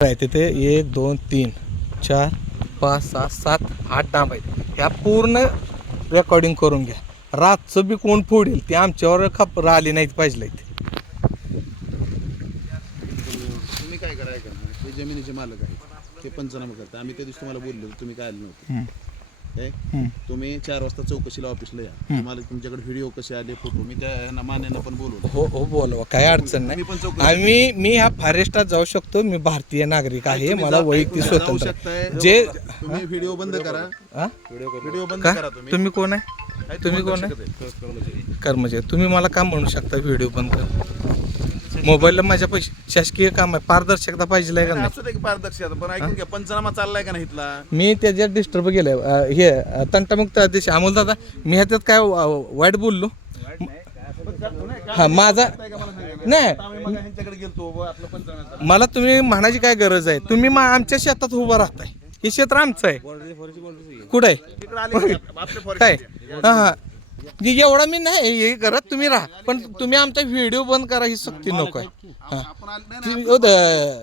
आहे तिथे एक दोन तीन चार पाच सहा सात आठ डांब आहेत. ह्या पूर्ण रेकॉर्डिंग करून घ्या. रातचं बी कोण फोडेल ते आमच्यावर खप आली नाहीत पाहिजे तुम्ही काय कराय करणार ते जमिनीचे मालक आहेत. ते पंचनामा करता आम्ही त्या दिवशी तुम्हाला बोललो तुम्ही काय आले नव्हते. काय. तुम्ही चार वाजता चौकशीला ऑफिसला या. तुम्हाला तुमच्याकडे व्हिडिओ कसे आले फोटो मी त्या मान्यांना पण बोलवलं. हो हो बोलवा. काय अडचण नाही. तुम्ही पण चौकशी आम्ही मी ह्या फॉरेस्टात जाऊ शकतो. मी भारतीय नागरिक आहे. मला वैयक्तिक स्वतंत्र. आहे. जे तुम्ही व्हिडिओ बंद करा? व्हिडिओ बंद का? करा तुम्ही. तुम्ही कोण आहे? तुम्ही कोण शकत कर्मचारी. तुम्ही मला काम म्हणू शकता व्हिडिओ बंद कर मोबाईलला माझ्या पैसे शासकीय काम आहे. पारदर्शकता पाहिजे का नाही, असू दे की पारदर्शकता पण ऐकून घ्या पंचनामा चाललाय का नाही इथला? मी त्याच्यात डिस्टर्ब केलंय. अं, हे अं, तंटामुक्त आदेश अमोल दादा मी ह्याच्यात काय वा- वाईट बोललो? हा माझा नाही. आम्ही मग ह्यांच्याकडे गेलतो व आपलं पंचनामा मला तुम्ही म्हणायची काय गरज आहे? तुम्ही मा- आमच्या शेतात उभं राहताय. हे क्षेत्र आमचं आहे. कुठं आहे? तिकडे आले आपले forest काय. हा हा. जे एवढा मी नाही हे करत तुम्ही राहा. पण तुम्ही आमचा व्हिडिओ बंद करा ही सक्ती नको आहे. हा.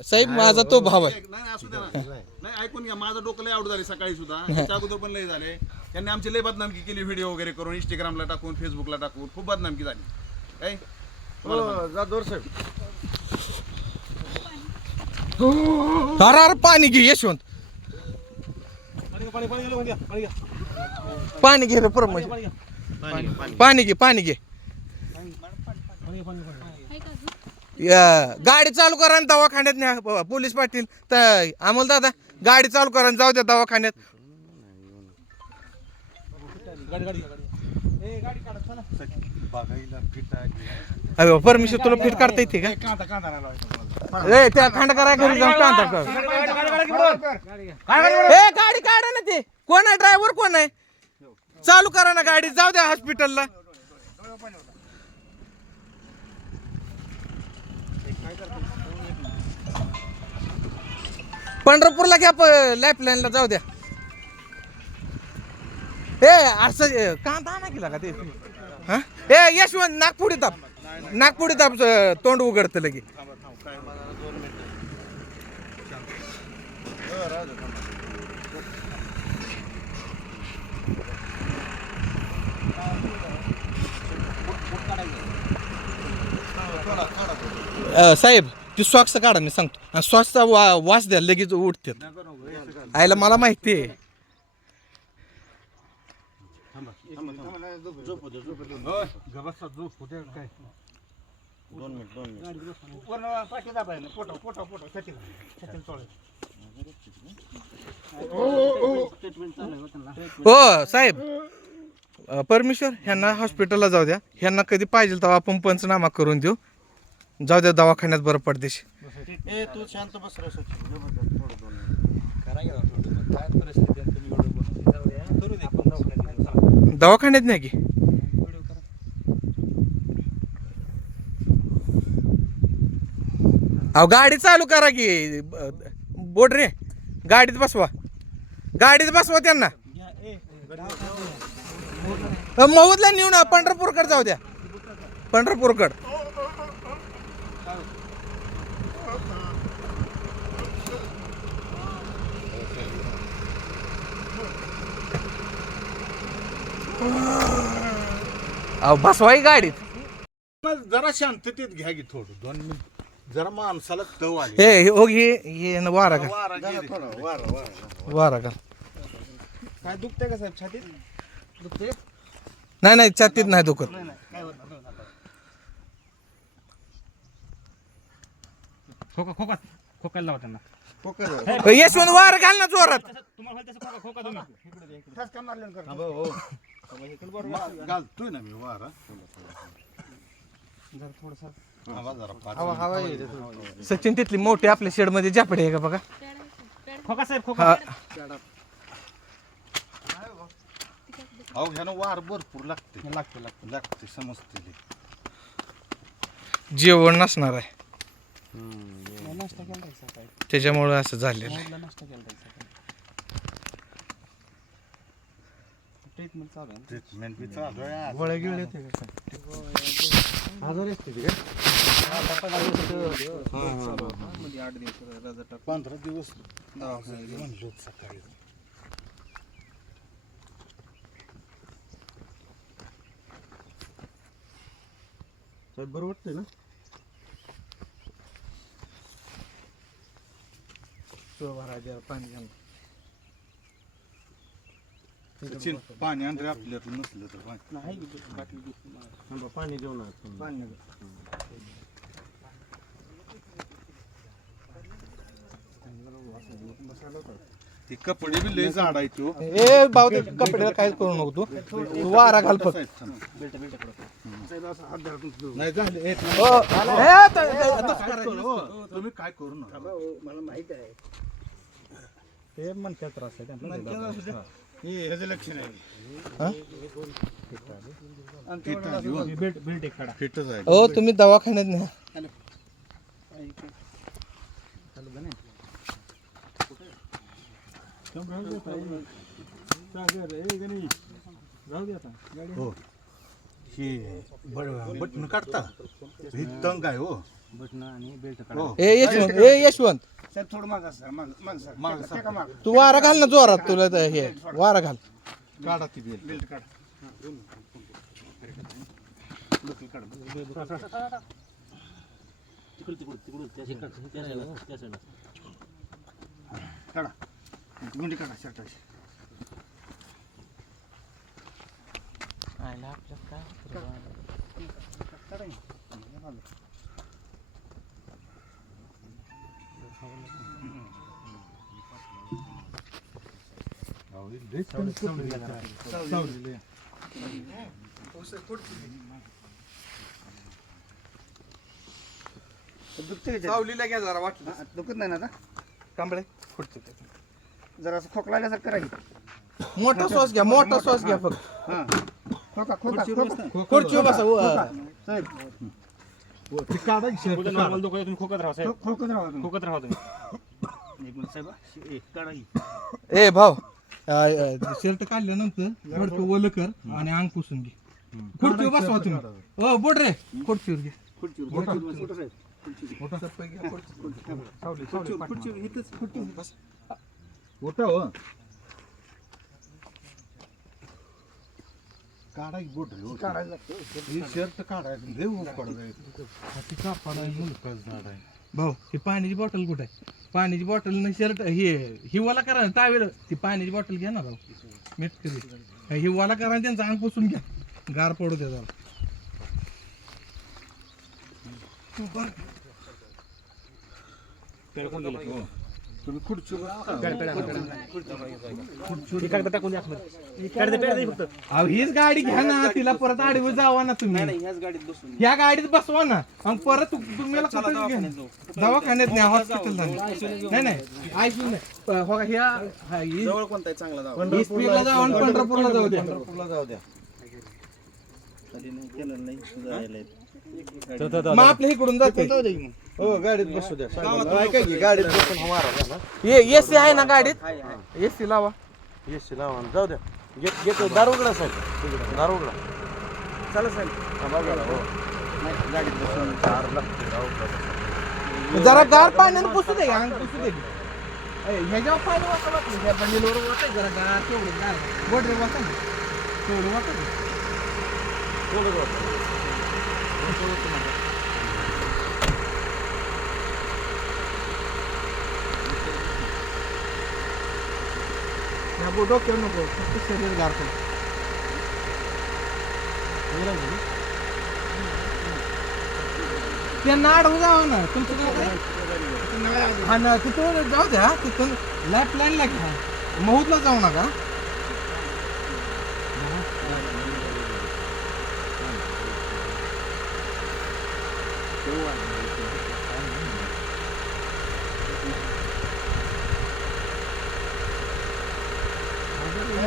साहेब माझा तो भाव आहे. नाही नाही, असू द्या ना. नाही ऐकून घ्या माझं डोकं लय आउट झाले सकाळी सुद्धा. त्याच्या अगोदर पण लय झाले. त्यांनी आमची लय बदनामकी केली व्हिडिओ वगैरे करून इंस्टाग्रामला टाकून फेसबुकला टाकून. खूप बदनामकी झाली. काय साहेब. अरे अरे पाणी घे यशवंत. पाणी घे रे परम पाणी घे पाणी घे या, गाडी चालू करा आणि दवाखान्यात न्या पोलीस पाटील तर अमोल दादा गाडी चालू करा आणि जाऊ द्या दवाखान्यात अरे परमिशन तुला फिट काढता येते का ए त्या खंड करा घरी जाऊन कांदा कर ए गाडी काढा ना ते कोण आहे ड्रायव्हर कोण आहे चालू करा ना गाडी जाऊ द्या हॉस्पिटलला पंढरपूरला घ्या लाईफलाईनला जाऊ द्या. ए असं कांदा ना केला का ते. हा? ए यशवंत नागपुडी ताप नागपुडी ताप तोंड उघडतं लगे अ, साहेब ती सॉक्स काढा मी सांगतो. आणि सॉक्सचा वा वास द्या लगेच उठतात आयला मला माहिती आहे. हो साहेब. परमेश्वर ह्यांना हॉस्पिटलला जाऊ द्या. ह्यांना कधी पाहिजे तेव्हा आपण पंचनामा करून देऊ. जाऊ द्या दवाखान्यात बरं पडदेश ए तू शांत बस रे दवाखान्यात नाही की? अहो गाडी चालू करा की. बोट रे. गाडीत बसवा. गाडीत बसवा त्यांना. अ, मऊदला नेऊन पंढरपूरकडे जाऊ द्या. पंढरपूरकड. अहो बसवाई गाडीत. जरा शांततेत घ्या की थोडं दोन मिनिट. जरा माणसाला तव आली हे हे- हो हे हे न वारा का वारा गेली. वारा का काय दुखतंय का साहेब छातीत? दुखते नाही नाही छातीत नाही दुखत. खोका खोका खोकायला लावा त्यांना. यशवंत वार घाल ना जोरात. तुम्हाला माहिती असेल खोका खोका तुम्ही. घालतोय ना मी वारा हवा जरा पाच सचिन तिथली मोठी आपल्या शेडमध्ये जापडे आहे का बघा? खोका साहेब खोका. हा. अहो ह्यानं वार भरपूर लागते लागते लागते लागते समजते. जेवण नसणार आहे. त्याच्यामुळे असं झालेलं आहे. ट्रीटमेंट बी चालू आहे गोळ्या गिळल्या होत्या का? पंधरा दिवस. म्हणलो सकाळी. बरं वाटतंय ना? पाणी. सचिन पाणी आणलं आपल्याकडे नसलं तर पाणी. पाणी देऊ ना ते कपडे बी लय झाडायचे हो. ए भाऊ ते कपड्याला काहीच करू नको तू. तू वारा घाल फक्त. नाही झाले. हो. तुम्ही काय करू नका. ह्याचं लक्षण आहे. हा? फिट आली हो. बेल्ट बेल्ट एक काढा. फिटच आहे. ओ तुम्ही दवाखान्यात न्या. हो. हे बटन काढता? ही तंग आहे हो. बटन आणि बेल्ट हो. ए यशवंत ए यशवंत. सर थोडं मागा सर माग माग सर. मागं सर. टेका माग. तू वारा घाल ना जोरात तुला तर हे वारा घाल. काढा ती बेल्ट बेल्ट काढ. काढा. गुंडी काढा शर्टाची दुखते का सावलीला घ्या जरा वाटलं. हा, दुखत नाही ना आता? कांबळे खुर्ची. जरा असं खोकला आल्यासारखं करायचं मोठा श्वास घ्या मोठा श्वास घ्या फक्त. हा. खोका खोका खोका खुर्चीवर बसा साहेब. ती काढा. नॉर्मल तुम्ही खोकत राहा साहेब. खो- खोकत राहा तुम्ही. खोकत राहा तुम्ही. एक मिनिट साहेब हा. ए, काढा ही. ए भाऊ. शर्ट काढल्यानंतर ओलं कर आणि अंग पुसून घे. खुर्चीवर बसवा तुम्ही. ओ बोट रे. खुर्चीवर घे. खुर्चीवर खुर्चीवर बसा, साहेब. सावली, खुर्चीवर खुर्चीवर इथंच. खुर्चीवर बस उठा काढायची बोट रे. काढायला लागतं ही शर्ट काढायचं लय ऊन पडत हाती कापड मुलकाच झाड आहे. भाऊ. ही पाण्याची बॉटल कुठे आहे? पाण्याची बॉटल न शर्ट हे हिवाला करा ना टावेल ती पाण्याची बॉटल घ्या ना भाऊ. मीठ करी. हिवाला करा त्यांचं अंग पुसून घ्या. गार पडू द्या जरा. हो. तुम्ही कागद टाकून द्या फक्त. अहो हीच गाडी घ्या ना तिला परत आडीवर जावा ना तुम्ही. ह्या गाडीत बसवा ना. मग परत तु- तुम्हाला कुठं घ्या दवाखान्यात न्या हॉस्पिटलला नाही नाही ऐकून नाही हो का, ह्या हा, ही- कोणता आहे? चांगला जावा जाऊ आणि पंढरपूरला जाऊ द्या. जाऊ द्या. नाही केलं नाही जायला मग आपल्या इकडून जाते. हो गाडीत बसू द्या. ऐका की गाडीत बसून मारा एसी आहे ना गाडीत? एसी लावा. येशी लावा जाऊ द्या. घेत घेतो दार उघडा साहेब. दार उघडा चला साहेब. हो नाही गाडीत बसून. दार लागते जरा गार पाण्यानं पुसू दे अंग पुसू दे. ए, ह्याच्यावर पाणी वाटा वाटलं ह्या बंडीलवर वाटाय जरा गार तेवढं गार गोडरे वाटा ना. तेवढं वाटत ह्या बो- डोक्यावर नको फक्त शरीर गार ते नाड हो जावं ना तुमचं हा ना तिथून जाऊ द्या तिथून लाईफ लाईनला घ्या. महूतला जाऊ नका.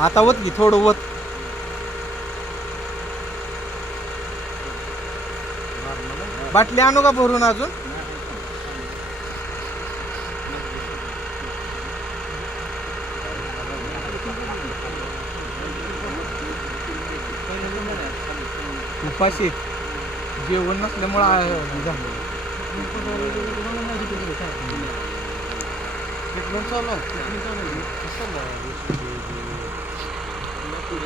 आता वत की थोडं वत. बाटली आणू का भरून अजून? उपाशी. जेवण नसल्यामुळं चालू हे झालं. आहे?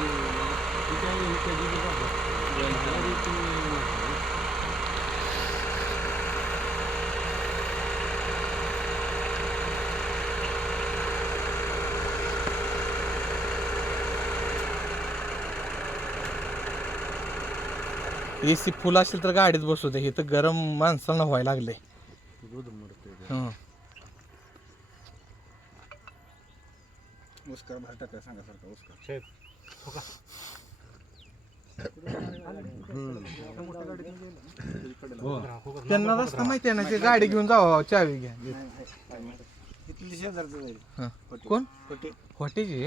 एसी फुल असेल तर गाडीत बसू दे. हे तर गरम माणसाला व्हायला लागले बाहेर टाकाय सांगा सारखा? त्यांना रस्ता माहिती आहे ना ते गाडी घेऊन जावं चावी घ्या. हा. कोण? हॉटेची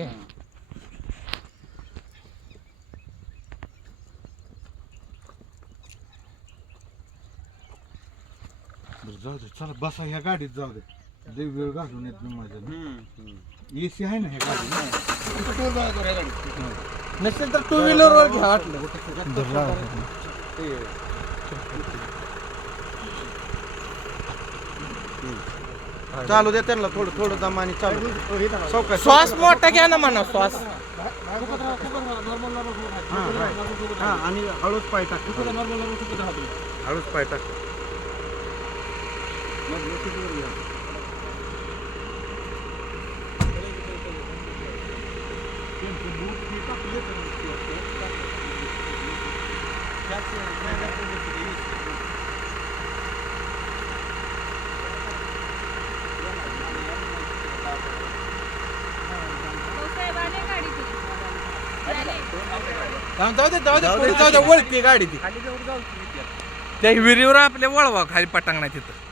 बरं, जाऊ दे चला बसा ह्या गाडीत जाऊ दे. लय वेळ घालून येत मी माझ्या. एसी आहे ना ह्या गाडीत नसेल तर टू व्हीलर वर घ्या वाटलं. चालू दे त्यांना थोडं थोडं दम आणि चालू सावकाश. श्वास मोठा घ्या ना म्हणा श्वास. हा आणि हळूच पाय टाक. हळूच. पाय टाक साहेब आले गाडीतून आले. जाऊ दे जाऊ दे पुढे जाऊ दे वळती गाडी ती. त्या विहिरीवर आपल्या वळवा खाली पटांगणा तिथं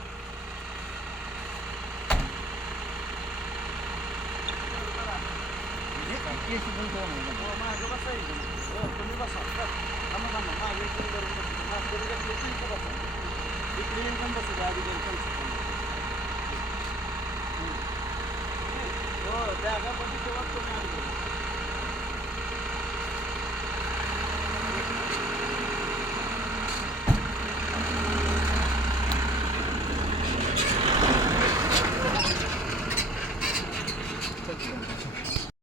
हो,